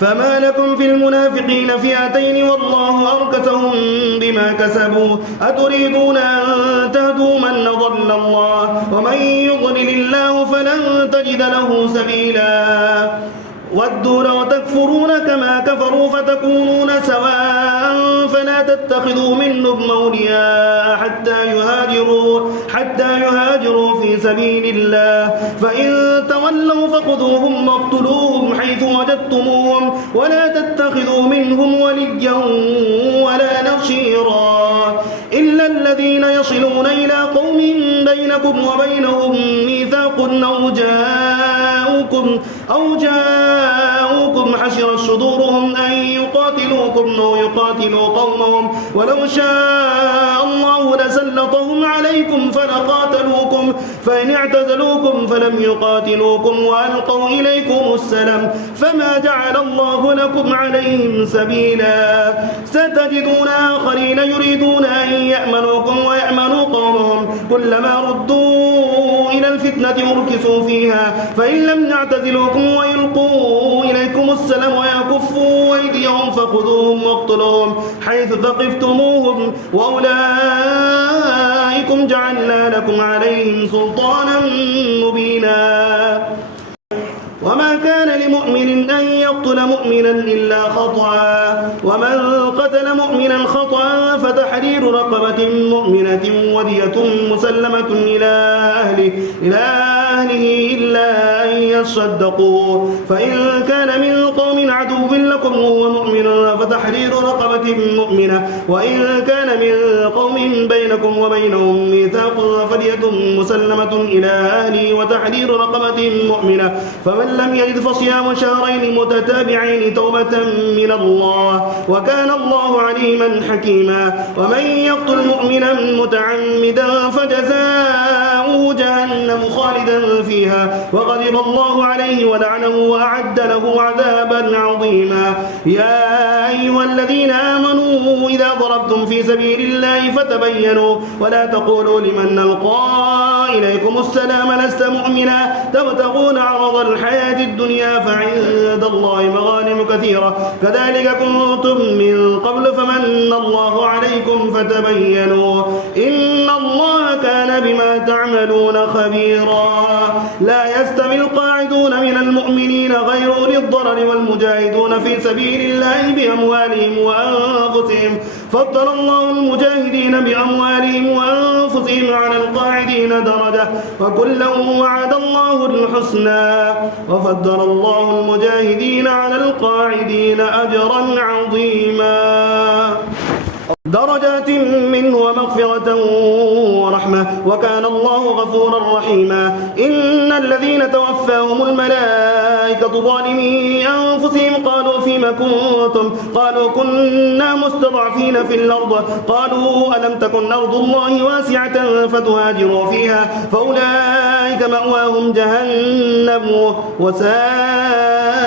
فما لكم في المنافقين فئتين والله أركسهم بما كسبوا أتريدون أن تهدوا من أضل الله ومن يضلل الله فلن تجد له سبيلا ودوا لو تكفرون كما كفروا فتكونون سواء فلا تتخذوا منهم أولياء حتى يهاجروا في سبيل الله فإن تولوا فخذوهم واقتلوهم حيث وجدتموهم ولا تتخذوا منهم وليا ولا نصيرا إلا الذين يصلون إلى قوم بينكم وبينهم ميثاق أو جاءوكم حسرت صدورهم أن يقاتلوكم أو يقاتلوا قومهم ولو شاء الله لسلطهم عليكم فلقاتلوكم فإن اعتزلوكم فلم يقاتلوكم وألقوا إليكم السلام فما جعل الله لكم عليهم سبيلا ستجدون آخرين يريدون أن يأمنوكم ويأمنوا قومهم كلما ردوا إلى الفتنة أركسوا فيها فإن لم يعتزلوكم ويلقوا إليكم السلام ويكفوا أيديهم فخذوهم واقتلوهم حيث ثقفتموهم وأولئكم جعلنا لكم عليهم سلطانا مبينا وما كان لمؤمن أن يقتل مؤمنا إلا خطأ ومن قتل مؤمنا خطأ فتحرير رقبة مؤمنة ودية مسلمة إلى أهله إلا أن يصدقوا فإن كان من قوم عدو لكم وهو مؤمن فتحرير رقبة مؤمنة وإن كان من قوم بينكم وبينهم ميثاق فدية مسلمة إلى أهله وتحرير رقبة مؤمنة فمن لم يجد فصيام شهرين متتابعين توبة من الله وكان الله عليما حكيما ومن يقتل مؤمنا متعمدا فجزاؤه جهنم خالدا فيها وغضب الله عليه ولعنه وأعد له عذابا عظيما يا أيها الذين آمنوا إذا ضربتم في سبيل الله فتبينوا ولا تقولوا لمن ألقى إليكم السلام لست مؤمنا تبتغون عرض الحياة الدنيا فعند الله مغانم كثيرة كذلك كنتم من قبل فمن الله عليكم فتبينوا إن الله كان بما تعملون خبيرا لا يستوي القاعدون من المؤمنين غير أولي الضرر والمجاهدون في سبيل الله بأموالهم وأنفسهم فضل الله المجاهدين بأموالهم وأنفسهم على القاعدين درجة وكلا وعد الله الحسنى وفضل الله المجاهدين على القاعدين أجرا عظيما درجات منه ومغفرة ورحمة وكان الله غفورا رحيما إن الذين توفاهم الملائكة ظالمي أنفسهم قالوا فيما كنتم قالوا كنا مستضعفين في الأرض قالوا ألم تكن أرض الله واسعة فتهاجروا فيها فأولئك مأواهم جهنم وساءت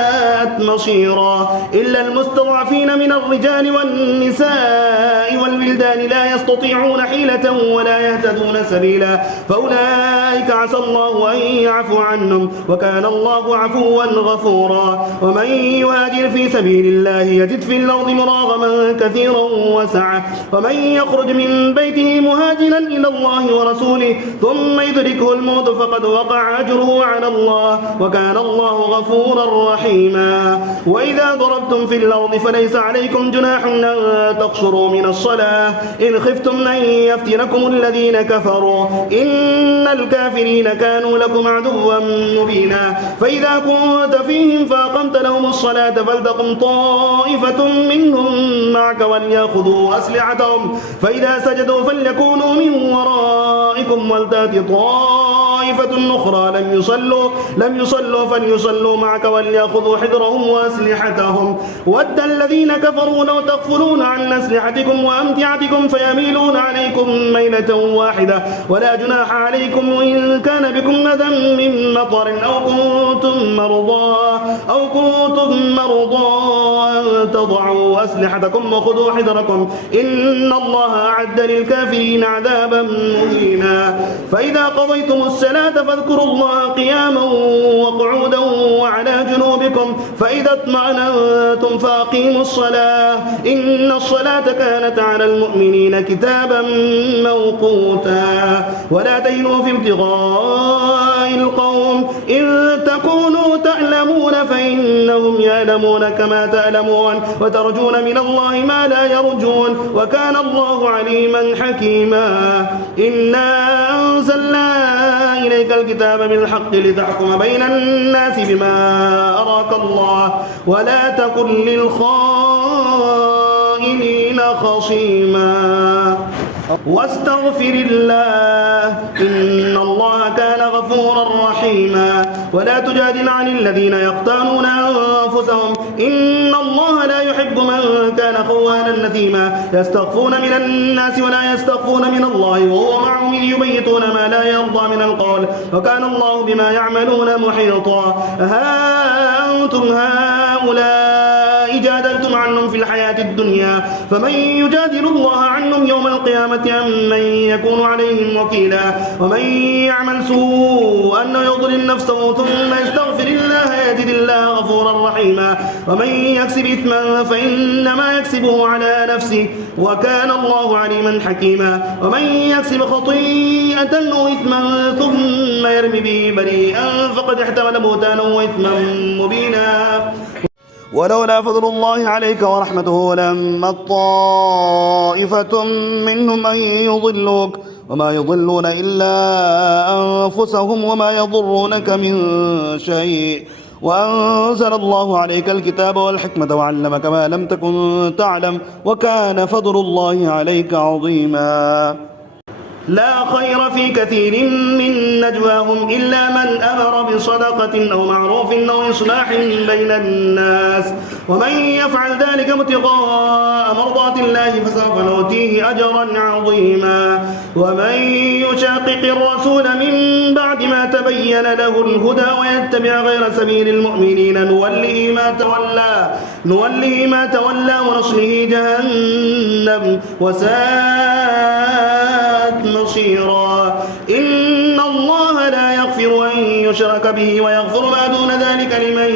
مصيرا إلا المستضعفين من الرجال والنساء والولدان لا يستطيعون حيلة ولا يهتدون سبيلا فأولئك عسى الله أن يعفو عنهم وكان الله عفوا غفورا ومن يهاجر في سبيل الله يجد في الأرض مراغما كثيرا وسعة ومن يخرج من بيته مهاجرا إلى الله ورسوله ثم يدركه الموت فقد وقع أجره على الله وكان الله غفورا رحيما وإذا ضربتم في الأرض فليس عليكم جناح أن تقصروا من الصلاة إن خفتم أن يفتنكم الذين كفروا إن الكافرين كانوا لكم عدوا مبينا فإذا كنت فيهم فأقمت لهم الصلاة فلتقم طائفة منهم معك وليأخذوا أسلحتهم فإذا سجدوا فليكونوا من ورائكم ولتأت طائفة أخرى لم يصلوا فليصلوا معك وليأخذوا حذرهم وأسلحتهم ود الذين كفروا لو تغفلون عن أسلحتكم وأمتعتكم فيميلون عليكم ميلة واحدة ولا جناح عليكم إن كان بكم أذى من مطر أو كنتم مرضى أن تضعوا أسلحتكم وخذوا حذركم إن الله أعد للكافرين عذابا مهينا فإذا قضيتم الصلاة فاذكروا الله قياما وقعودا وعلى جنوبكم فإذا اطمأننتم فأقيموا الصلاة إن الصلاة كانت على المؤمنين كتابا موقوتا ولا تهنوا في ابتغاء القوم إن تكونوا تعلمون فإنهم يعلمون كما تعلمون وترجون من الله ما لا يرجون وكان الله عليما حكيما إنا أنزلنا إليك الكتاب بالحق لتحكم بين الناس بما أراك الله ولا تكن للخائنين خصيما واستغفر الله إن الله كان غفورا رحيما ولا تجادل عن الذين يختانون أنفسهم إن الله لا يحب من كان خوانا نثيما يستخفون من الناس ولا يستخفون من الله وهو معهم إذ يبيتون ما لا يرضى من القول وكان الله بما يعملون محيطا ها أنتم هؤلاء جادلتم عنهم في الحياة الدنيا فمن يجادل الله عنهم يوم القيامة أم من يكون عليهم وكيلا ومن يعمل سوءا يضلل نفسه ثم يستغفر الله يجد الله غفورا رحيما ومن يكسب إثما فإنما يكسبه على نفسه وكان الله عليما حكيما ومن يكسب خطيئة أو إثما ثم يرمي به بريئا فقد احتمل بهتانا وإثما مبينا ولولا فضل الله عليك ورحمته لما طائفة منهم أن يضلوك وما يضلون إلا أنفسهم وما يضرونك من شيء وأنزل الله عليك الكتاب والحكمة وعلمك ما لم تكن تعلم وكان فضل الله عليك عظيما لا خير في كثير من نجواهم إلا من أمر بصدقة أو معروف أو إصلاح بين الناس ومن يفعل ذلك ابتغاء مرضات الله فسوف نؤتيه أجرا عظيما ومن يشاقق الرسول من بعد ما تبين له الهدى ويتبع غير سبيل المؤمنين نوله ما تولى ونصله جهنم وساءت مصيرا إن الله لا يغفر أن يشرك به ويغفر ما دون ذلك لمن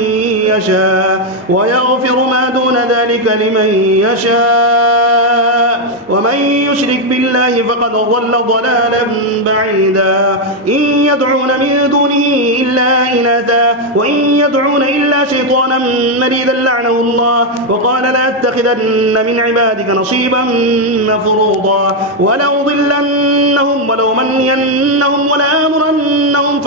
يشاء ومن يشرك بالله فقد ضل ضلالا بعيدا إن يدعون من دونه إلا إناثا وإن يدعون إلا شيطانا مريدا لعنه الله وقال لأتخذن من عبادك نصيبا مفروضا ولأضلنهم ولأمنينهم ولآمرنهم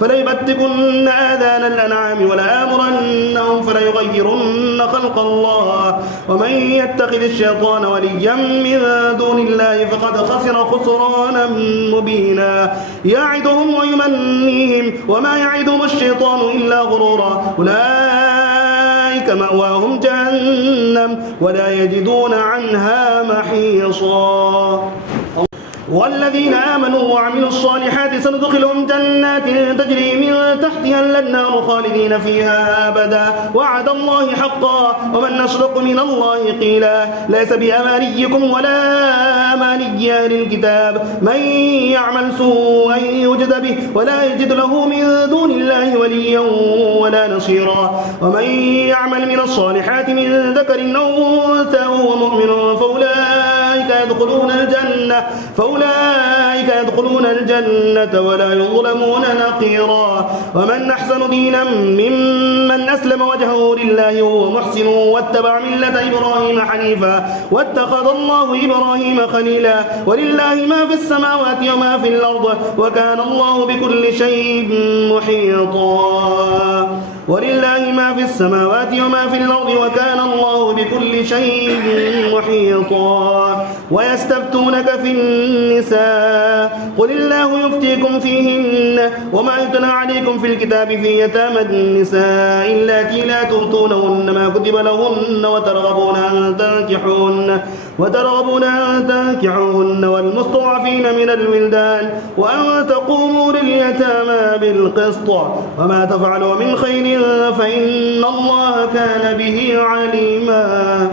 فليبتكن آذان الأنعام ولآمرنهم فليغيرن خلق الله ومن يتخذ الشيطان وليا من دون الله فقد خسر خسرانا مبينا يعدهم ويمنيهم وما يعدهم الشيطان إلا غرورا أولئك مأواهم جهنم ولا يجدون عنها محيصا والذين آمنوا وعملوا الصالحات سندخلهم جنات تجري من تحتها الأنهار خالدين فيها أبدا وعد الله حقا ومن أصدق من الله قيلا ليس بأمانيكم ولا أماني أهل الكتاب من يعمل سوءا يجد به ولا يجد له من دون الله وليا ولا نصيرا ومن يعمل من الصالحات من ذكر أو أنثى وهو مؤمن فأولئك يدخلون الجنة ولا يظلمون نقيرا ومن أحسن دينا ممن أسلم وجهه لله وهو محسن واتبع ملة إبراهيم حنيفا واتخذ الله إبراهيم خليلا ولله ما في السماوات وما في الأرض وكان الله بكل شيء محيطا ولله ما في السماوات وما في الأرض وكان الله بكل شيء محيطا ويستفتونك في النساء قل الله يفتيكم فيهن وما يتلى عليكم في الكتاب في يتامى النساء اللاتي لا تؤتونهن ما كتب لهن وترغبون أن تنكحوهن والمستضعفين من الولدان وأن تقوموا لليتامى بالقسط وما تفعلوا من خير فإن الله كان به عليما.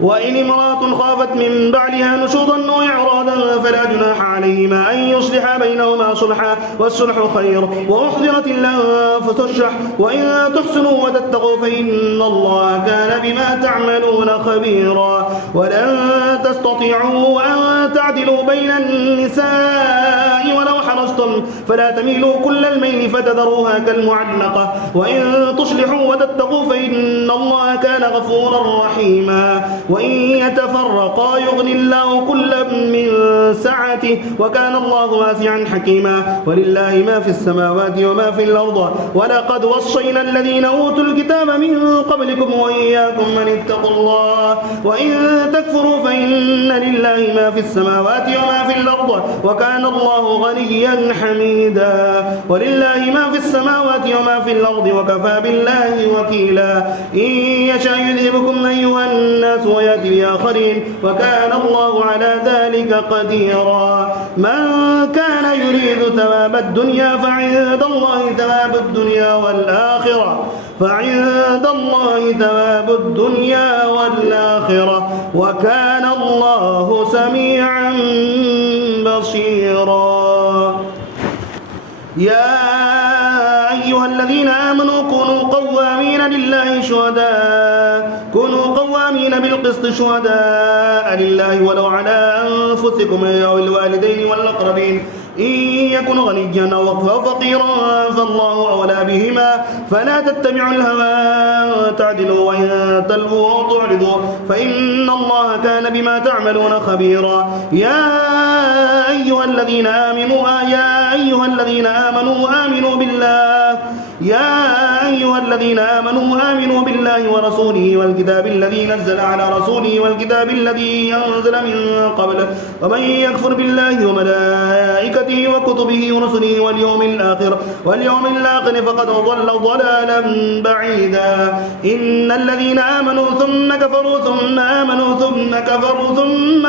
وإن امرأة خافت من بعلها نشوزا أو إعراضا فلا جناح عليهما أن يصلحا بينهما صلحا والصلح خير وأحضرت الأنفس الشح وإن تحسنوا وتتقوا فإن الله كان بما تعملون خبيرا. ولن تستطيعوا أن تعدلوا بين النساء ولو حرصتم فلا تميلوا كل الميل فتذروها كالمعلقة وإن تصلحوا وتتقوا فإن الله كان غفورا رحيما. وإن يتفرقا يغني الله كلا من سعته وكان الله واسعا حكيما. ولله ما في السماوات وما في الأرض ولقد وصينا الذين أوتوا الكتاب من قبلكم وإياكم أن اتقوا الله وإن تكفروا فإن لله ما في السماوات وما في الأرض وكان الله غنيا حميدا. ولله ما في السماوات وما في الأرض وكفى بالله وكيلا. إن يشاء يذهبكم أيها الناس ويأتي بآخرين وكان الله على ذلك قديرا. من كان يريد ثواب الدنيا فعند الله ثواب الدنيا والآخرة وكان الله سميعا بصيرا. يا أيها الذين آمنوا كونوا قوامين بالقسط شهداء لله ولو على أنفسكم أو الوالدين والأقربين إن يكن غنيا أو فقيرا فالله أولى بهما فلا تتبعوا الهوى تعدلوا وإن تلووا أو تعرضوا فإن الله كان بما تعملون خبيرا. يا أيها الذين آمنوا آمنوا بالله ورسوله والكتاب الذي نزل على رسوله والكتاب الذي أنزل من قبل ومن يكفر بالله وملائكته وكتبه ورسله واليوم الآخر فقد ضل ضلالا بعيدا. إن الذين آمنوا ثم كفروا ثم آمنوا ثم كفروا ثم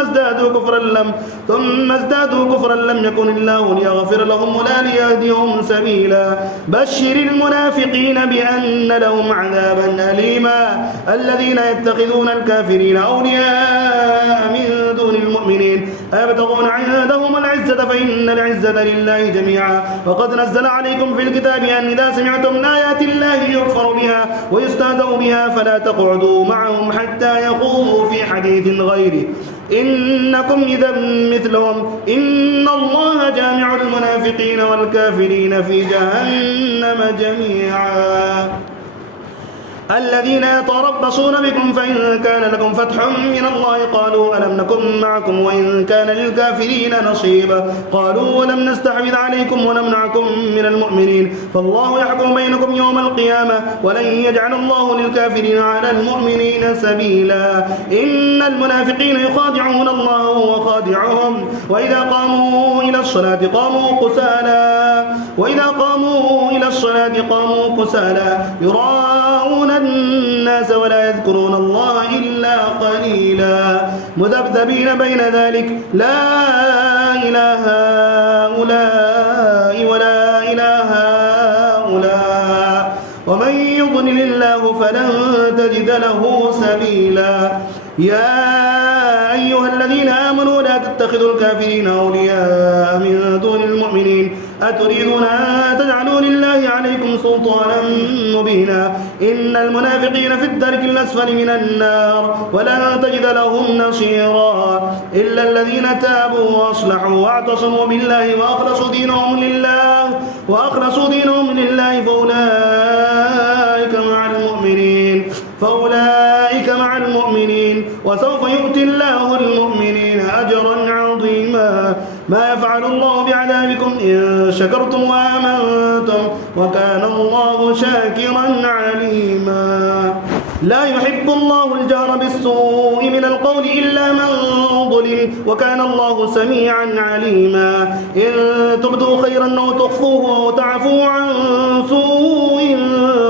ازدادوا كفرا لم يكن الله ليغفر لهم ولا ليهديهم سبيلا. بشر المنافقين بأن لهم عذابا أليما. الذين يتخذون الكافرين أولياء من دون المؤمنين أيبتغون عندهم العزة فإن العزة لله جميعا. وقد نزل عليكم في الكتاب أن إذا سمعتم آيات الله يكفر بها ويستهزأ بها فلا تقعدوا معهم حتى يخوضوا في حديث غيره إنكم إذا مثلهم إن الله جامع المنافقين والكافرين في جهنم جميعا. الذين يتربصون بكم فإن كان لكم فتح من الله قالوا ألم نكن معكم وإن كان للكافرين نصيبا قالوا ولم نستحوذ عليكم ونمنعكم من المؤمنين فالله يحكم بينكم يوم القيامة ولن يجعل الله للكافرين على المؤمنين سبيلا. إن المنافقين يخادعون الله وهو خادعهم وإذا قاموا إلى الصلاة قاموا كسالى يراءون الناس ولا يذكرون الله إلا قليلا. مذبذبين بين ذلك لا إله هؤلاء ولا إله هؤلاء ومن يضلل الله فلن تجد له سبيلا. يا أيها الذين آمنوا لا تتخذوا الكافرين أولياء من دون المؤمنين أتريدون أن تجعلوا لله عليكم سلطانا مبينا. إن المنافقين في الدرك الأسفل من النار ولن تجد لهم نصيرا إلا الذين تابوا وأصلحوا واعتصموا بالله وأخلصوا دينهم لله فأولئك مع المؤمنين وسوف يؤتي الله المؤمنين أجرا عظيما. ما يفعل الله بعذابكم إن شكرتم وآمنتم وكان الله شاكرا عليما. لا يحب الله الجهر بالسوء من القول إلا من ظلم وكان الله سميعا عليما. إن تبدوا خيرا أو تخفوه أو تعفوا عن سوء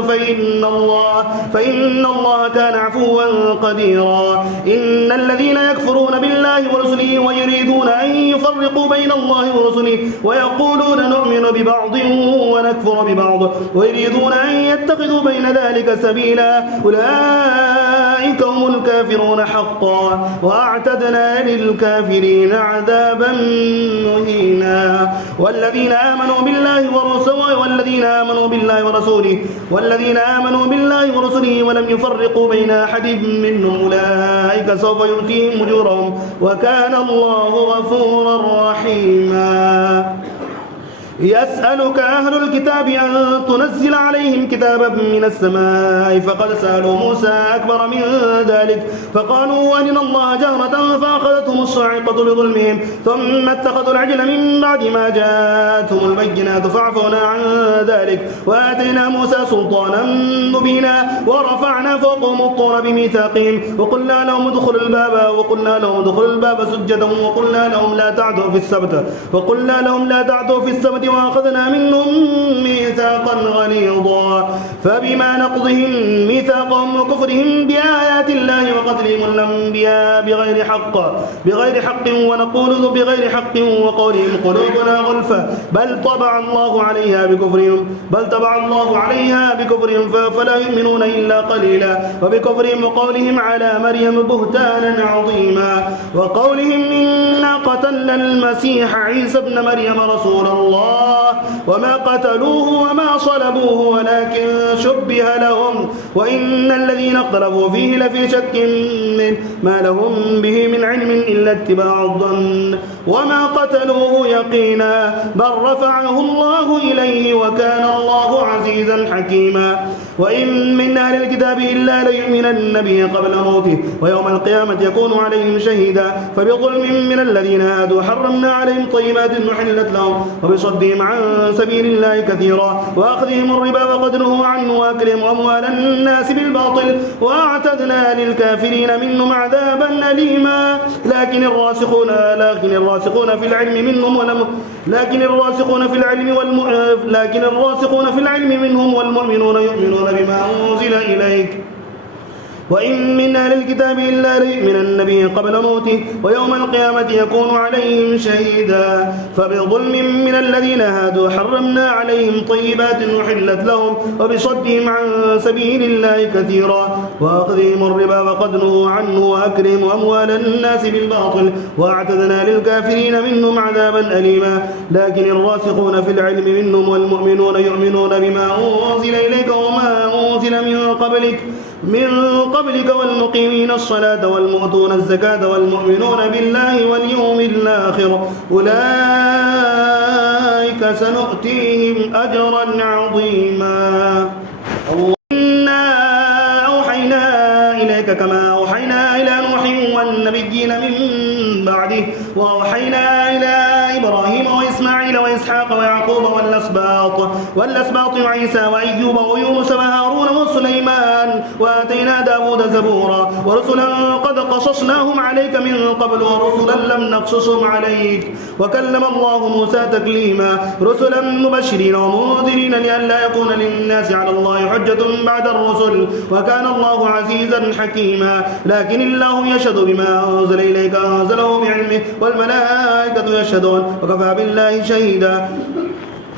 فإن الله فإن الله كان عفوا قديرا. إن الذين يكفرون بالله ورسله ويريدون أن يفرقوا بين الله ورسله ويقولون نؤمن ببعض ونكفر ببعض ويريدون أن يتخذوا بين ذلك سبيلا أولئك هم الكافرون حقا وأعتدنا للكافرين عذابا مهينا. والذين آمنوا بالله ورسله ولم يفرقوا بين أحد منهم أولئك سوف يؤتيهم أجورهم وكان الله غفورا رحيما. يسألك أهل الكتاب أن تنزل عليهم كتابا من السماء فقد سألوا موسى أكبر من ذلك فقالوا أرنا الله جهرة فأخذتهم الصاعقة بظلمهم ثم اتخذوا العجل من بعد ما جاءتهم البينات فعفونا عن ذلك وآتينا موسى سلطانا مبينا ورفعنا فوقهم الطور بميثاقهم وقلنا لهم ادخلوا الباب سجدا وقلنا لهم لا تعدوا في السبت وأخذنا منهم ميثاقا غليظا فبما نقضهم ميثاقهم وكفرهم بآيات الله وقتلهم الأنبياء بغير حق ونقول بغير حق وقولهم قلوبنا غلفة بل طبع الله عليها بكفرهم فلا يؤمنون إلا قليلا وبكفرهم وقولهم على مريم بهتانا عظيما وقولهم إنا قتلنا المسيح عيسى ابن مريم رسول الله وما قتلوه وما صلبوه ولكن شبه لهم وإن الذين اختلفوا فيه لفي شك منه ما لهم به من علم إلا اتباع الظن وما قتلوه يقينا بل رفعه الله إليه وكان الله عزيزا حكيما. وإن من أهل الكتاب إلا ليؤمنن به قبل موته ويوم القيامة يكون عليهم شهيدا فبظلم من الذين هادوا حرمنا عليهم طيبات محلت لهم وبصدهم عن سبيل الله كثيرا وأخذهم الربا وقد نهوا عنه وأكلهم أموال الناس بالباطل وأعتدنا للكافرين منهم عذابا أليما. لكن الراسخون في العلم منهم والمؤمنون يؤمنون بما أنزل إليك وإن من أهل الكتاب إلا ليؤمنن به قبل موته ويوم القيامة يكون عليهم شهيدا فبظلم من الذين هادوا حرمنا عليهم طيبات أحلت لهم وبصدهم عن سبيل الله كثيرا وأخذهم الربا وقد نهوا عنه وأكلهم أموال الناس بالباطل وأعتدنا للكافرين منهم عذابا أليما. لكن الراسخون في العلم منهم والمؤمنون يؤمنون بما أنزل إليك وما أنزل من قبلك والمقيمين الصلاة والمؤتون الزكاة والمؤمنون بالله واليوم الآخر أولئك سنؤتيهم أجرا عظيما. إنا أوحينا إليك كما أوحينا إلى نوح والنبيين من بعده وأوحينا إلى إبراهيم وإسماعيل وإسحاق ويعقوب والأسباط وعيسى وأيوب ويونس وهارون وسليمان وآتينا داود زبورا ورسلا قد قصصناهم عليك من قبل ورسلا لم نقصصهم عليك وكلم الله موسى تكليما رسلا مبشرين ومنذرين لئلا يكون للناس على الله حجة بعد الرسل وكان الله عزيزا حكيما. لكن الله يشهد بما أنزل إليك أنزله بعلمه والملائكة يشهدون وكفى بالله شهيدا.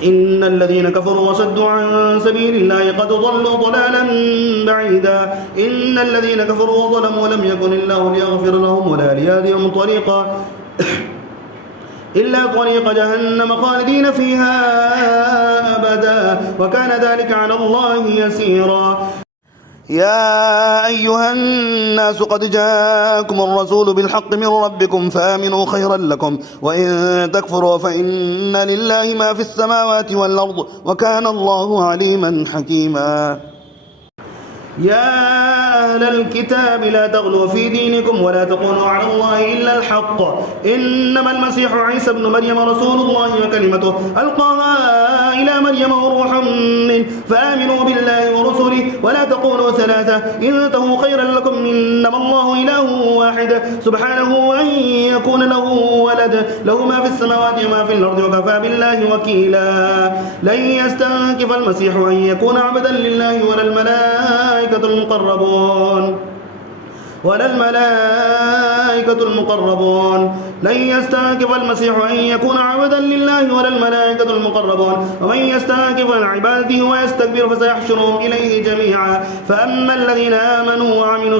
إن الذين كفروا وصدوا عن سبيل الله قد ضلوا ضلالا بعيدا. إن الذين كفروا وظلموا لم يكن الله ليغفر لهم ولا ليهديهم طريقا إلا طريق جهنم خالدين فيها أبدا وكان ذلك على الله يسيرا. يا أيها الناس قد جاءكم الرسول بالحق من ربكم فآمنوا خيرا لكم وإن تكفروا فإن لله ما في السماوات والأرض وكان الله عليما حكيما. يا أهل الكتاب لا تغلوا في دينكم ولا تقولوا على الله إلا الحق إنما المسيح عيسى ابن مريم رسول الله وكلمته ألقاها إلى مريم وروح منه فآمنوا بالله ورسله ولا تقولوا ثلاثة انتهوا خيرا لكم إنما الله إله واحد سبحانه أن يكون له ولد له ما في السماوات وما في الأرض وكفى بالله وكيلا. لن يستنكف المسيح أن يكون عبدا لله ولا الملائكة المقربون لن يستنكف المسيح أن يكون عبدا لله ولا الملائكة المقربون ومن يستنكف عن عبادته ويستكبر فسيحشرهم إليه جميعا فأما الذين آمنوا وعملوا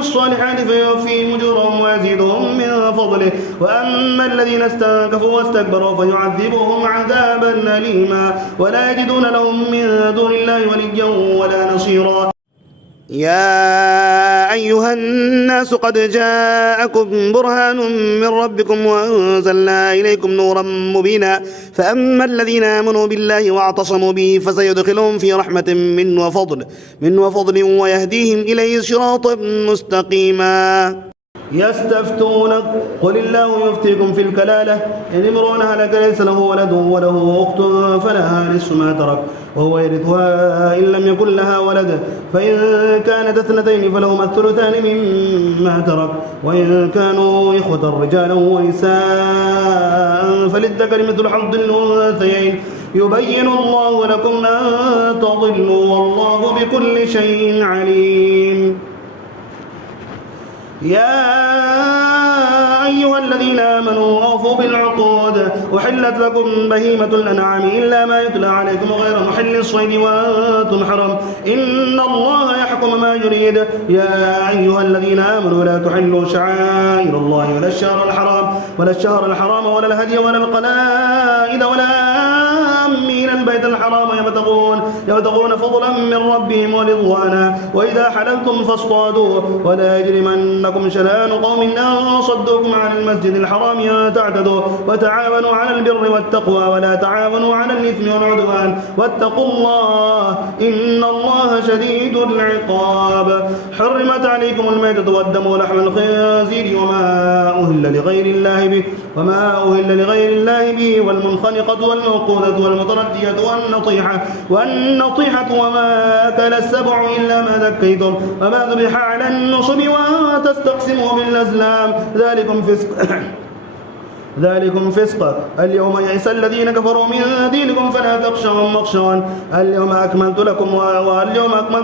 الصالحات فيوفيهم أجورهم ويزيدهم من فضله وأما الذين استنكفوا واستكبروا فيعذبهم عذابا أليما ولا يجدون لهم من دون الله وليا ولا نصيرا. يا أيها الناس قد جاءكم برهان من ربكم وأنزلنا إليكم نورا مبينا فأما الذين آمنوا بالله واعتصموا به فسيدخلهم في رحمة من وفضل ويهديهم إليه صراطا مستقيما. يستفتونك قل الله يفتيكم في الكلالة إن امرؤ هلك ليس له ولد وله أخت فلها نصف ما ترك وهو يرثها إن لم يكن لها ولد فإن كانت اثنتين فلهما الثلثان مما ترك وإن كانوا إخوة رجالا ونساء فللذكر مثل حظ الأنثيين يبين الله لكم أن تضلوا والله بكل شيء عليم. يا أيها الذين آمنوا أوفوا بالعقود أحلت لكم بهيمة الأنعام إلا ما يتلى عليكم غير محل الصيد وأنتم حرم إن الله يحكم ما يريد. يا أيها الذين آمنوا لا تحلوا شعائر الله ولا الشهر الحرام ولا الهدي ولا القلائد ولا آمين البيت الحرام يبتغون فضلا من ربهم ورضوانا وإذا حللتم فاصطادوا ولا يجرمنكم شنآن قوم أن صدوكم عن المسجد الحرام أن تعتدوا وتعاونوا على البر والتقوى ولا تعاونوا على الإثم والعدوان واتقوا الله إن الله شديد العقاب. حرمت عليكم الميتة والدم ولحم الخنزير وما أهل لغير الله به والمنخنقة والموقوذة والمتردية والنطيحة وما أكل السبع إلا ما ذكيتم وما ذبح على النصب وتستقسموا بالأزلام ذلكم فسق. اليوم يئس الذين كفروا من دينكم فلا تخشوهم واخشون اليوم أكملت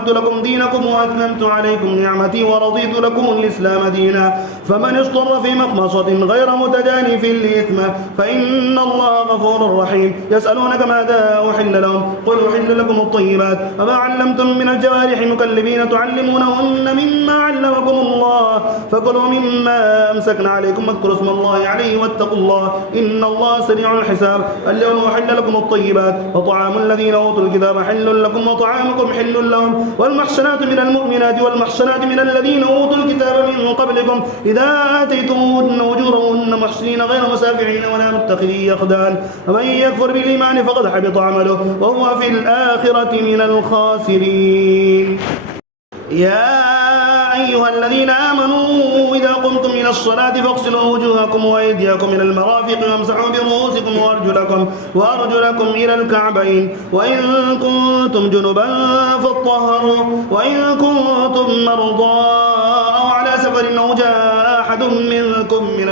لكم دينكم وأتممت عليكم نعمتي ورضيت لكم الإسلام دينا فمن اضطر في مخمصة غير متجانف لإثم فإن الله غفور رحيم. يسألونك ماذا أحل لهم قل أحل لكم الطيبات وما علمتم من الجوارح مكلبين تعلمونهن مما علمكم الله فكلوا مما أمسكن عليكم واذكروا اسم الله عليه واتقوا الله إن الله سريع الحساب. اليوم أحل لكم الطيبات وطعام الذين أوتوا الكتاب حل لكم وطعامكم حل لهم والمحصنات من المؤمنات والمحصنات من الذين أوتوا الكتاب من قبلكم إذا آتيتموهن أجورهن محصنين غير مسافحين ولا متخذي أخدان ومن يكفر بالإيمان فقد حبط عمله وهو في الآخرة من الخاسرين. يا أيها الذين آمنوا إذا قمتم إلى الصلاة فاغسلوا وجوهكم وأيديكم إلى المرافق وامسحوا برؤوسكم وأرجلكم إلى الكعبين وإن كنتم جنبا فاطهروا وإن كنتم مرضى أو على سفر أو جاء أحد منكم من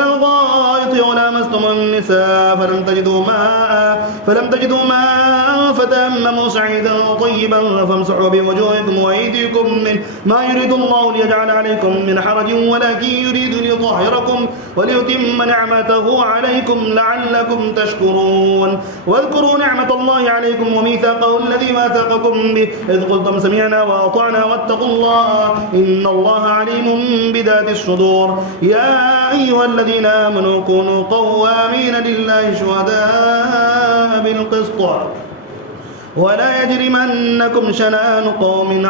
الغائط ولامستم النساء فلم تجدوا ماء فتيمموا صعيدا طيبا فامسحوا بوجوهكم وأيديكم من ما يريد الله ليجعل عليكم من حرج ولكن يريد ليطهركم وليتم نعمته عليكم لعلكم تشكرون. واذكروا نعمة الله عليكم وميثاقه الذي واثقكم به إذ قلتم سمعنا وأطعنا واتقوا الله إن الله عليم بذات الصدور. يا أيها الذين آمنوا كونوا قوامين لله شهداء بالقسط ولا يجرمنكم شنآن قوم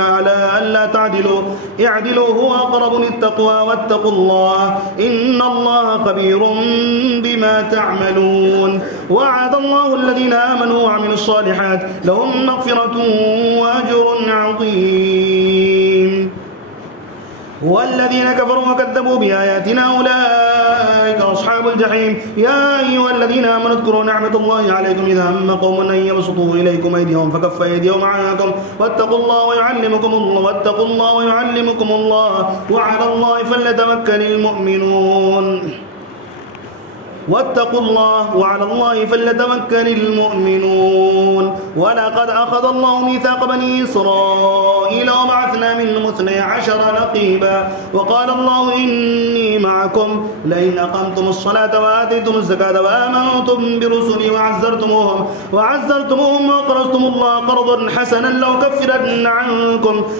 على ألا تعدلوا اعدلوا هو أقرب للتقوى واتقوا الله إن الله خبير بما تعملون. وعد الله الذين آمنوا وعملوا الصالحات لهم مغفرة وأجر عظيم والذين كفروا وكذبوا بآياتنا أولئك أصحاب الجحيم. يا أيها الذين آمنوا اذكروا نعمة الله عليكم إذا هم قوم أن يبسطوا إليكم أيديهم فكف أيديهم عنكم واتقوا الله ويعلمكم الله وعلى الله فليتوكل المؤمنون. واتقوا الله وعلى الله فليتوكل المؤمنون. ولقد أخذ الله ميثاق بني إسرائيل وبعثنا منهم 12 نقيبا وقال الله إني معكم لئن أقمتم الصلاة وآتيتم الزكاة وآمنتم برسلي وعزرتموهم وقرضتم الله قرضا حسنا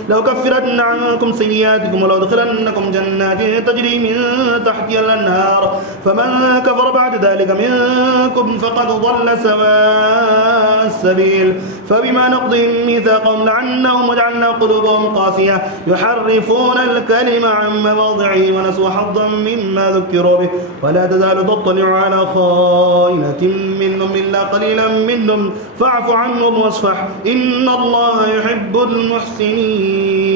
لأكفرن عنكم سيئاتكم ولأدخلنكم جنات تجري من تحتها الأنهار فمن كفر بعد ذلك منكم فقد ضل سواء السبيل. فبما نقضهم ميثاقهم لعناهم وجعلنا قلوبهم قاسية يحرفون الكلم عن مواضعه ونسوا حظا مما ذكروا به ولا تزال تطلع على خائنة منهم إلا قليلا منهم فاعف عنهم واصفح إن الله يحب المحسنين.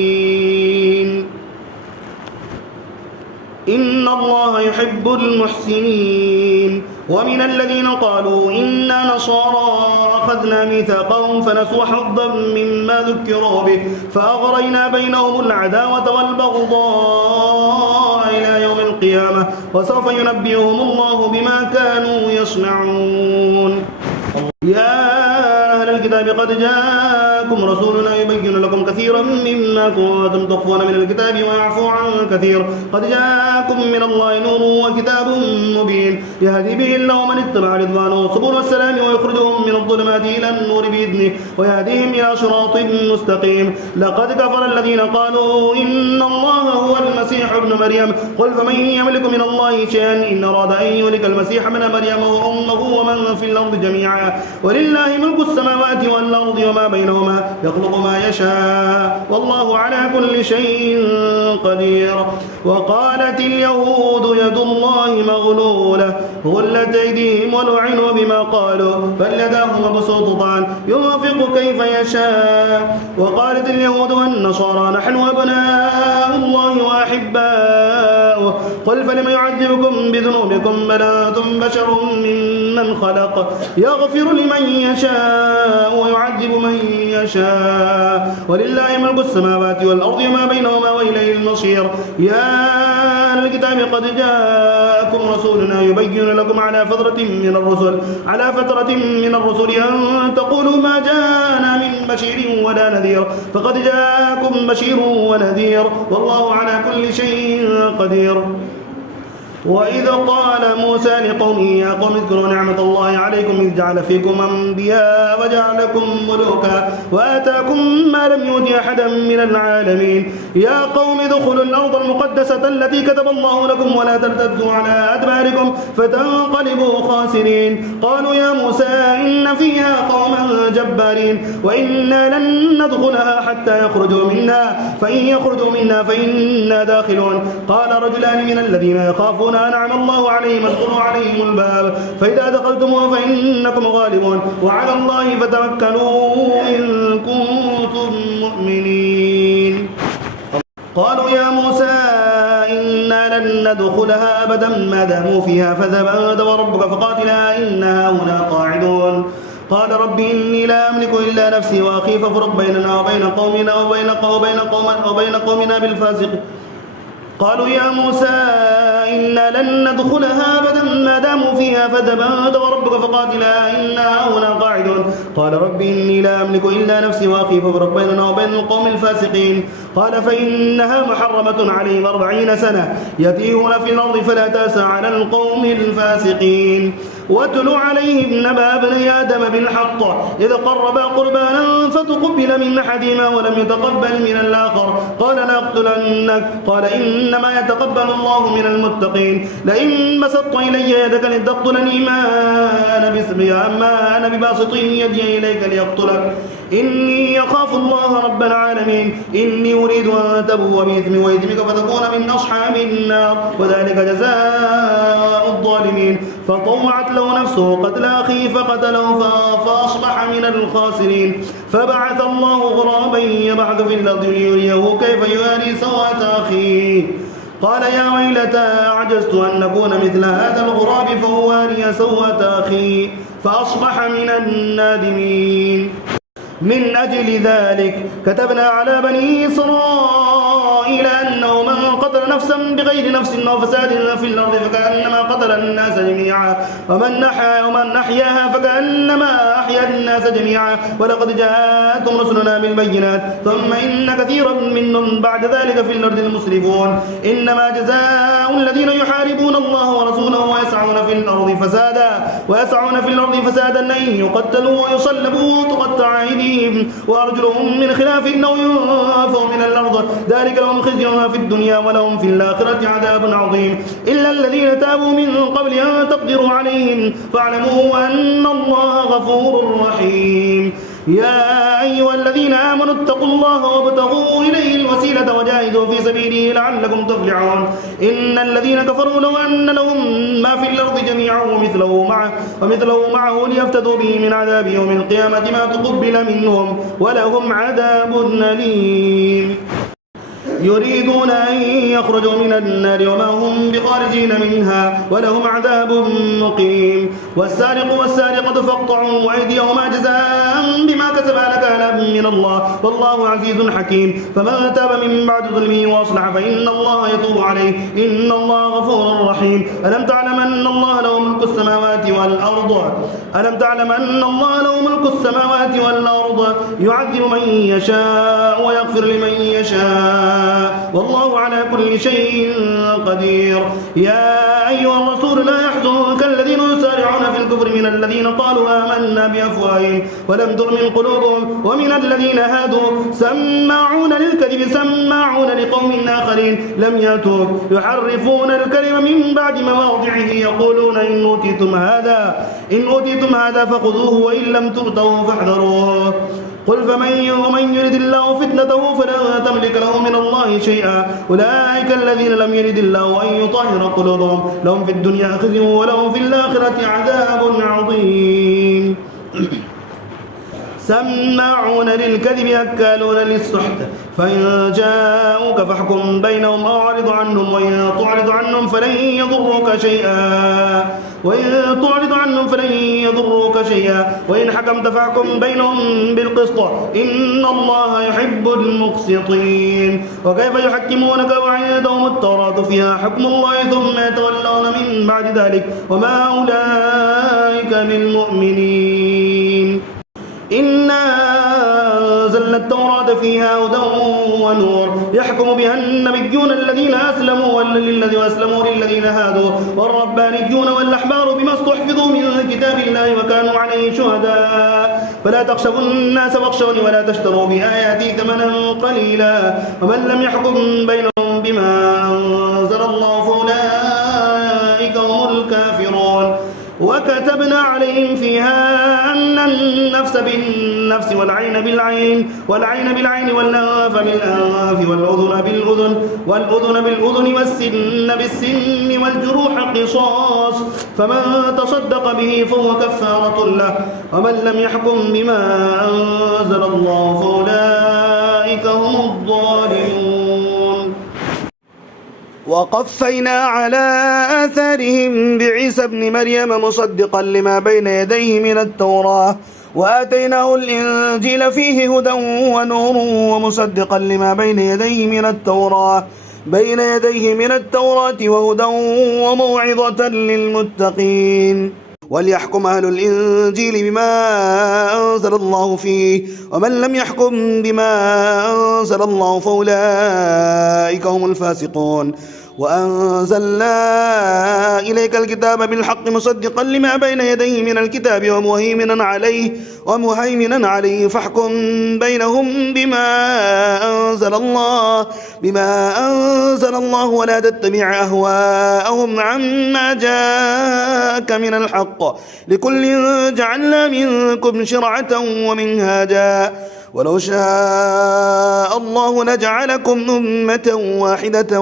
إن الله يحب المحسنين. ومن الذين قالوا إنا نصارى أخذنا ميثاقهم فنسوا حظا مما ذكروا به فأغرينا بينهم العداوة والبغضاء إلى يوم القيامة وسوف ينبئهم الله بما كانوا يصنعون. يا أهل الكتاب قد جاءكم رسولنا يبين لكم كثيرا مما كنتم تخفون من الكتاب ويعفو عن كثير قد جاءكم من الله نور وكتاب مبين يهدي به الله من اتبع رضوانه سبل السلام ويخرجهم من الظلمات إلى النور بإذنه ويهديهم إلى صراط مستقيم. لقد كفر الذين قالوا إن الله هو المسيح ابن مريم قل فمن يملك من الله شيئا إن أراد أن يهلك المسيح ابن مريم وأمه ومن في الأرض جميعا ولله ملك السماوات والأرض وما بينهما يخلق ما يشاء والله على كل شيء قدير. وقالت اليهود يد الله مغلولة غلت أيديهم ولعنوا بما قالوا بل يداه مبسوطتان ينفق كيف يشاء. وقالت اليهود والنصارى نحن أبناء الله وأحباؤه قل فلم يعذبكم بذنوبكم بل أنتم بشر ممن خلق يغفر لمن يشاء ويعذب من يشاء ولله ملك السماوات والأرض وما بينهما وإليه المصير. يا أهل الكتاب قد جاءكم رسولنا يبين لكم على فترة من الرسل أن تقولوا ما جاءنا من بشير ولا نذير فقد جاءكم بشير ونذير والله على كل شيء قدير. وإذ قال موسى لقومه يا قوم اذكروا نعمة الله عليكم إذ جعل فيكم أنبياء وجعلكم ملوكا وآتاكم ما لم يؤت أحدا من العالمين. يا قوم ادخلوا الأرض المقدسة التي كتب الله لكم ولا ترتدوا على أدباركم فتنقلبوا خاسرين. قالوا يا موسى إن فيها قوما جبارين وإنا لن ندخلها حتى يخرجوا منها فإن يخرجوا منا فإنا داخلون. قال رجلان من الذين يخافون أنعم الله عليهم ادخلوا عليهم الباب فإذا دخلتموه فإنكم غالبون وعلى الله فتوكلوا إن كنتم مؤمنين. قالوا يا موسى إنا لن ندخلها أبدا ما داموا فيها فاذهب أنت وربك فقاتلا إنا هنا قاعدون. قال رب إني لا أملك إلا نفسي وأخي فافرق بيننا وبين قومنا بالفاسق. قالوا يا موسى إنا لن ندخلها أبدا ما داموا فيها فاذهب أنت وربك فقاتلا إنا هنا قاعدون. قال رب إني لا أملك إلا نفسي وأخي فافرق بيننا وبين القوم الفاسقين. قال فإنها محرمة عليهم 40 سنة يتيهون في الأرض فلا تأس على القوم الفاسقين. واتل عليهم نبأ ابني آدم بالحق إذ قربا قربانا فتقبل من أحدهما ولم يتقبل من الآخر قال لأقتلنك قال إنما يتقبل الله من المتقين. لئن بسطت إلي يدك لتقتلني ما أنا بباسط يدي إليك ليقتلك إني أخاف الله رب العالمين. إني أريد أن تبوء بإثمي وإثمك فتكون من أصحاب النار وذلك جزاء الظالمين. فطوعت له نفسه قتل أخيه فقتله فأصبح من الخاسرين. فبعث الله غرابا يبحث في الأرض ليريه كيف يواري سوءة أخيه قال يا ويلتى عجزت أن نكون مثل هذا الغراب فأواري سوءة أخي فأصبح من النادمين. من أجل ذلك كتبنا على بني إسرائيل أنه من قتل قتل نفسا بغير نفس أو فساد في الأرض فكأنما قتل الناس جميعا ومن أحياها فكأنما أحيا الناس جميعا ولقد جاءتهم رسلنا بالبينات ثم إن كثيرا منهم بعد ذلك في الأرض المسرفون إنما جزاء الذين يحاربون الله ورسوله ويسعون في الأرض فسادا أن يقتلوا ويصلبوا وتقطع أيديهم وأرجلهم من خلاف أو ينفوا من الأرض ذلك لهم خزي في الدنيا ولهم في الآخرة عذاب عظيم إلا الذين تابوا من قبل أن تقدروا عليهم فاعلموا أن الله غفور رحيم يا أيها الذين آمنوا اتقوا الله وابتغوا إليه الوسيلة وجاهدوا في سبيله لعلكم تفلحون إن الذين كفروا لو أن لهم ما في الأرض جميعا ومثله معه ليفتدوا به من عذاب يوم القيامة ما تقبل منهم ولهم عذاب أليم يريدون أن يخرجوا من النار وما هم بخارجين منها ولهم عذاب مقيم والسارق والسارقة فاقطعوا أيديهما جزاء بما كسبا نكالا من الله والله عزيز حكيم فمن تاب من بعد ظلمه وأصلح فإن الله يتوب عليه إن الله غفور رحيم ألم تعلم أن الله له ملك السماوات والأرض يعذب من يشاء ويغفر لمن يشاء والله على كل شيء قدير يا أيها الرسول لا يحزنك الذين يسارعون في الكفر من الذين قالوا آمنا بأفواههم ولم تؤمن قلوبهم ومن الذين هادوا سماعون للكذب سماعون لقوم آخرين لم يأتوك يحرفون الكلم من بعد مواضعه يقولون إن أوتيتم هذا فخذوه وإن لم تؤتوه فاحذروه قل ومن يرد الله فتنته فلا تملك له من الله شيئا أولئك الذين لم يرد الله أن يطهر قلوبهم لهم في الدنيا خزي ولهم في الآخرة عذاب عظيم سماعون للكذب أكالون للسحت فإن جاءوك فاحكم بينهم أو أعرض عنهم وإن تعرض عنهم فلن يضروك شيئا وإن حكمت فاحكم بينهم بالقسط إن الله يحب المقسطين وكيف يحكمونك وعندهم التوراة فيها حكم الله ثم يتولون من بعد ذلك وما أولئك بالمؤمنين إنا أنزلنا التوراة فيها هدى ونور يحكم بها النبيون الذين أسلموا للذين هادوا والربانيون والأحبار بما استحفظوا من كتاب الله وكانوا عليه شهداء فلا تخشوا الناس واخشوني ولا تشتروا بآياتي ثمنا قليلا ومن لم يحكم بينهم بما أنزل الله فأولئك هم الكافرون وكتبنا عليهم فيها أن النفس بالنفس والعين بالعين والأنف بالأنف والأذن بالأذن والسن بالسن والجروح قصاص فمن تصدق به فهو كفارة له ومن لم يحكم بما أنزل الله فأولئك هم الظالمون وقفينا على آثارهم بعيسى ابن مريم مصدقا لما بين يديه من التوراة وآتيناه الإنجيل فيه هدى ونور ومصدقا لما بين يديه من التوراة وهدى وموعظة للمتقين وليحكم أهل الإنجيل بما أنزل الله فيه ومن لم يحكم بما أنزل الله فأولئك هم الفاسقون وأنزلنا إليك الكتاب بالحق مصدقا لما بين يديه من الكتاب ومهيمنا عليه فاحكم بينهم بما أنزل الله ولا تتبع أهواءهم عما جاءك من الحق لكل جعلنا منكم شرعة ومنهاجا ولو شاء الله لجعلكم أمة واحدة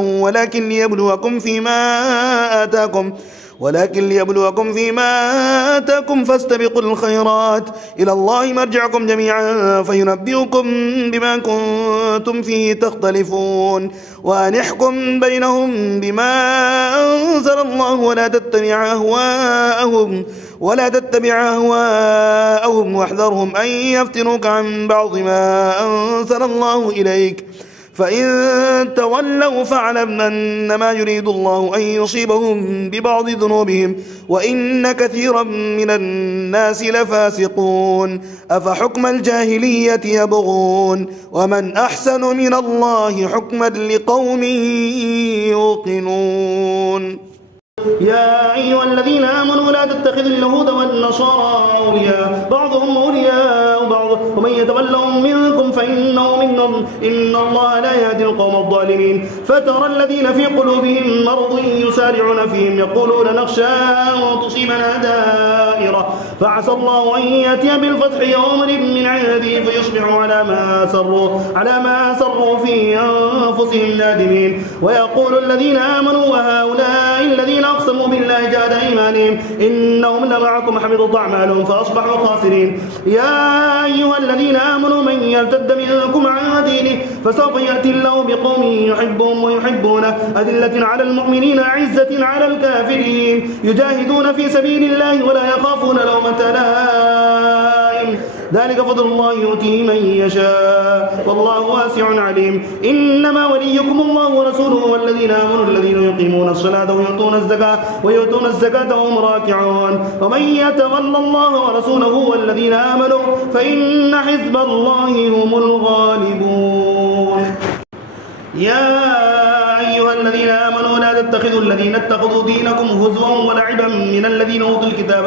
ولكن ليبلوكم فيما آتاكم فاستبقوا الخيرات إلى الله مرجعكم جميعا فينبئكم بما كنتم فيه تختلفون وأن احكم بينهم بما أنزل الله ولا تتبع أهواءهم واحذرهم أن يفتنوك عن بعض ما أنزل الله إليك فإن تولوا فاعلم أنما يريد الله أن يصيبهم ببعض ذنوبهم وإن كثيرا من الناس لفاسقون أفحكم الجاهلية يبغون ومن أحسن من الله حكما لقوم يوقنون. يا أيها الذين آمنوا لا تتخذوا اليهود والنصارى أولياء بعضهم أولياء بعض ومن يتولهم منكم فإنه منهم إن الله لا يهدي القوم الظالمين. فترى الذين في قلوبهم مرض يسارعون فيهم يقولون نخشى أن تصيبنا دائرة فعسى الله أن يأتي بالفتح يوم من عنده فيصبحوا على ما سروا في أنفسهم نادمين. ويقول الذين آمنوا وهؤلاء الذين أقسموا بالله جهد أيمانهم إنهم لمعكم حبطت أعمالهم فأصبحوا خاسرين. يا أيها الذين آمنوا من يرتد منكم عن دينه فسوف يأتي الله بقوم يحبهم ويحبونه أذلة على المؤمنين أعزة على الكافرين يجاهدون في سبيل الله ولا يخافون لومة لائم ذلك فضل الله يؤتيه من يشاء والله واسع عليم. إنما وليكم الله ورسوله والذين آمنوا الذين يقيمون الصلاة ويؤتون الزكاة وهم راكعون. ومن يتول الله ورسوله والذين آمنوا فإن حزب الله هم الغالبون. يا أيها الذين آمنوا لا تتخذوا الذين اتخذوا دينكم هزوا ولعبا من الذين أوتوا الكتاب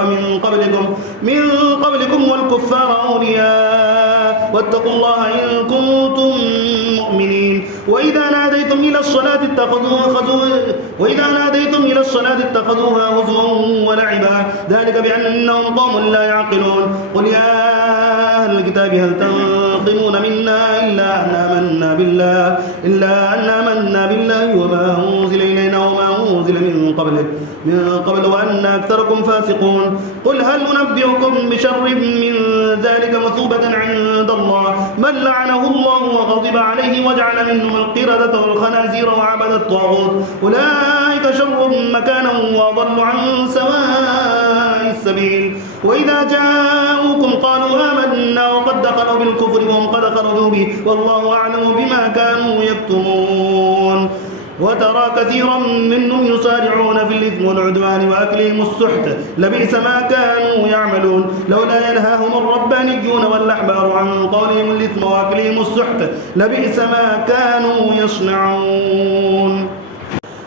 من قبلكم والكفار أولياء واتقوا الله إن كنتم مؤمنين. وإذا ناديتم إلى الصلاة اتخذوها هزوا ولعبا ذلك بأنهم قوم لا يعقلون. قل يا أهل الكتاب هل تنقمون منا إلا أن آمنا بالله وما أنزل إلينا وما أنزل من قبل وأن أكثركم فاسقون. قل هل أنبئكم بشر من ذلك مثوبة عند الله من لعنه الله وغضب عليه وجعل منهم القردة والخنازير وعبد الطاغوت أولئك شر مكانا وأضل عن سواء السبيل. وإذا جاءوكم قالوا آمنا وقد دخلوا بالكفر وهم قد خرجوا به والله أعلم بما كانوا يكتمون. وترى كثيرا منهم يسارعون في الإثم والعدوان وأكلهم السحت لبئس ما كانوا يعملون. لولا ينهاهم الربانيون والأحبار عن قولهم الإثم وأكلهم السحت لبئس ما كانوا يصنعون.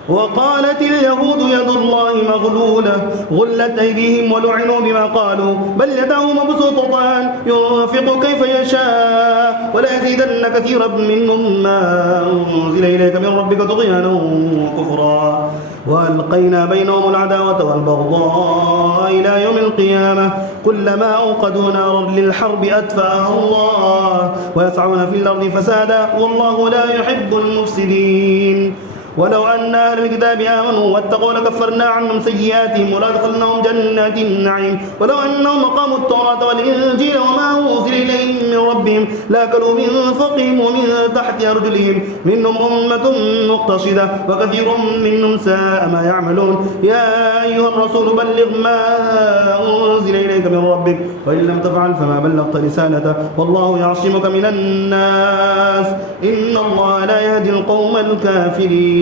وقالت اليهود يد الله مغلولة غلت أيديهم ولعنوا بما قالوا بل يداه مبسوطتان ينفق كيف يشاء وليزيدن كثيرا منهم ما أنزل إليك من ربك طغيانا وكفرا وألقينا بينهم العداوة والبغضاء إلى يوم القيامة كلما أوقدوا نارا للحرب أطفأها الله ويسعون في الأرض فسادا والله لا يحب المفسدين. ولو أن أهل الكتاب آمنوا واتقوا لكفرنا عنهم سيئاتهم ولأدخلناهم جنات النعيم. ولو أنهم أقاموا التوراة والإنجيل وما أنزل إليهم من ربهم لأكلوا من فوقهم ومن تحت أرجلهم منهم أمة مقتصدة وكثير منهم ساء ما يعملون. يا أيها الرسول بلغ ما أنزل إليك من ربك وإن لم تفعل فما بلغت رسالته والله يعصمك من الناس إن الله لا يهدي القوم الكافرين.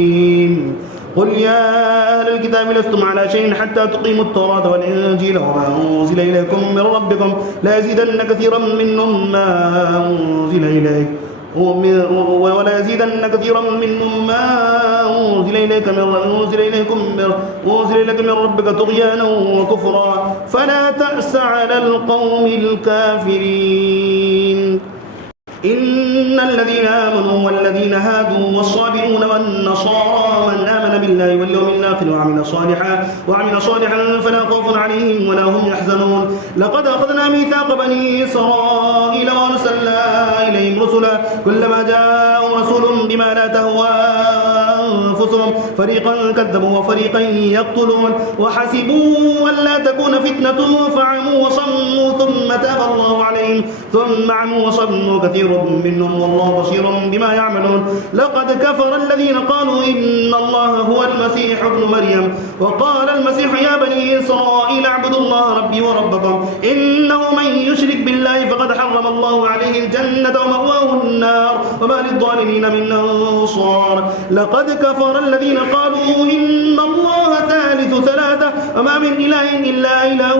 قل يا أهل الكتاب لستم على شيء حتى تقيموا التوراة والإنجيل وما أنزل إليكم من ربكم لا يزيدن كثيرا منهم ما أنزل إليك ولا يزيدن كثيرا منهم ما أنزل إليك من ربك طغيانا وكفرا فلا تأس على القوم الكافرين. إن الذين آمنوا والذين هادوا والصابئون والنصارى من آمن بالله واليوم الآخر وعمل صالحا فلا خوف عليهم ولا هم يحزنون. لقد أخذنا ميثاق بني إسرائيل وأرسلنا إليهم رسلا كلما جاءهم رسول بما لا تهوى أنفسهم فريقا كذبوا وفريقا يقتلون وحسبوا ألا تكون فتنة فعموا وصموا ثم تاب الله عليهم ثم عموا وصموا كثير منهم والله بصير بما يعملون. لقد كفر الذين قالوا إن الله هو المسيح ابن مريم وقال المسيح يا بني إسرائيل اعبدوا الله ربي وربكم إنه من يشرك بالله فقد حرم الله عليه الجنة ومأواه النار وما للظالمين متخذين من أنصار لقد كفر الذين قالوا إن الله ثالث ثلاثة وما من إله إلا إله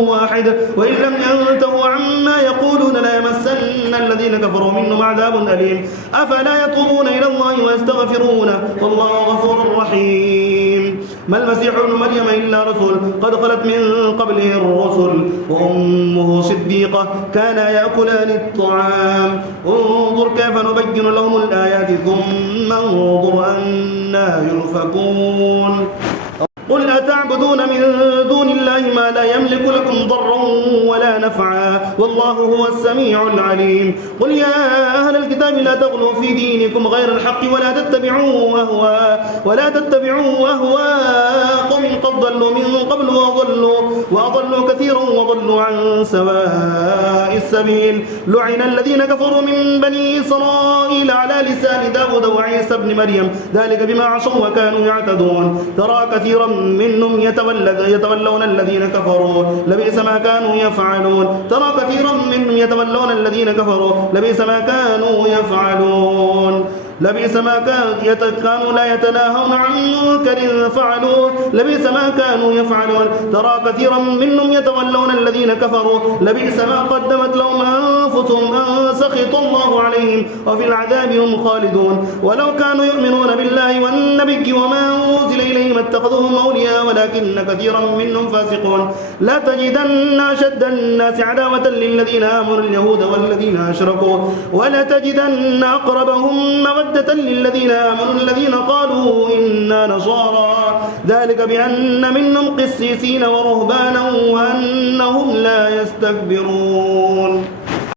واحد وإن لم ينتهوا عما يقولون ليمسن الذين كفروا منهم عذاب أليم أفلا يتوبون إلى الله ويستغفرونه والله غفور رحيم ما المسيح ابن مريم إلا رسول قد خلت من قبله الرسل وأمه صديقة كانا يأكلان الطعام انظر كيف نبين لهم الآيات ثم انظر أنا يؤفكون قل أتعبدون من دون الله ما لا يملك لكم ضرا ولا نفعا والله هو السميع العليم قل يا أهل الكتاب لا تغلوا في دينكم غير الحق ولا تتبعوا أهواء قوم قد ضلوا من قبل وأضلوا كثيرا وضلوا عن سواء السبيل لعن الذين كفروا من بني إسرائيل على لسان داود وعيسى بن مريم ذلك بما عصوا وكانوا يعتدون ترى كثيرا منهم يتولون الذين كفروا لبئس ما كانوا يفعلون ترى كثيرا منهم يتولون الذين كفروا لبئس ما كانوا يفعلون لبئس ما كانوا لا يتناهون عن منكر فعلوه لبئس ما كانوا يفعلون ترى كثيرا منهم يتولون الذين كفروا لبئس ما قدمت لهم أنفسهم أن سخط الله عليهم وفي العذاب هم خالدون ولو كانوا يؤمنون بالله والنبي وما أنزل إليهم اتخذوهم أولياء ولكن كثيرا منهم فاسقون لا تجدن أشد الناس عداوة للذين آمنوا اليهود والذين أشركوا ولا تجدن أقربهم مودة للذين آمنوا الذين قالوا إنا نصارى ذلك بأن منهم قسيسين ورهبانا وأنهم لا يستكبرون